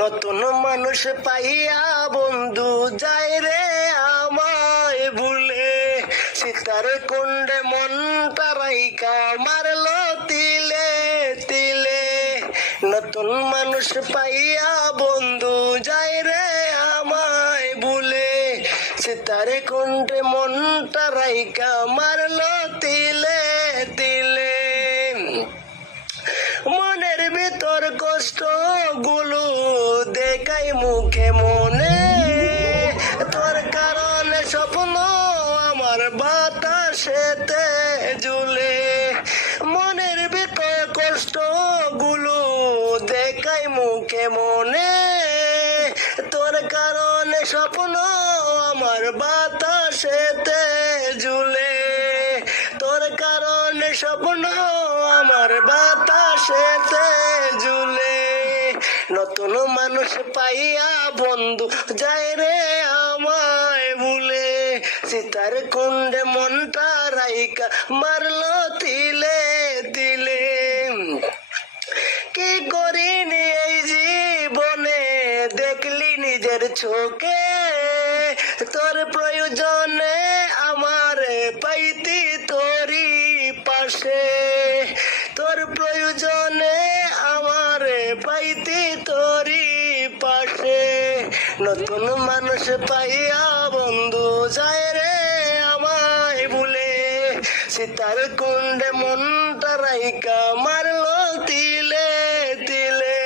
নতুন মানুষ পাইয়া বন্ধু যায় রে আমায় ভুলে, সীতার কুণ্ডে মনটা রাইকা মারলো তিলে তিলে। নতুন মানুষ পাইয়া বন্ধু যায় রে আমায় ভুলে, সীতার কুণ্ডে মনটা রাইকা মারলো তিলে তিলে। মনের ভিতর কষ্ট গুলো দেখাই মুখে মনে, তোর কারণে স্বপ্ন আমার বাতাসেতে ঝুলে। মনের ভিতর কষ্ট গুলো দেখাই মুখে মনে, তোর কারণে স্বপ্ন আমার বাতাসেতে ঝুলে। তোর কারণে স্বপ্ন আমার বাতাসেতে ঝুলে। নতুন মানুষ পাইয়া বন্ধু যায় রে আমায় ভুলে, সীতার কুণ্ডে মনটা রাইকা মারলো তিলে তিলে। কি করিনি এই জীবনে দেখলি নিজের চোখে, তোর প্রয়োজনে আমার পাইতি তোরি পাশে, তোর প্রয়োজনে আমার পাইতি তোরি পাশে। নতুন মানুষ পাইয়া বন্ধু যায় রে আমায় ভুলে, সীতার কুণ্ডে মনটা রাইকা মারলো তিলে তিলে।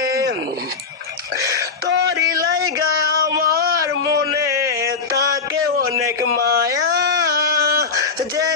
তোরি লাইগা আমার মনে তাকে অনেক মায়া, যে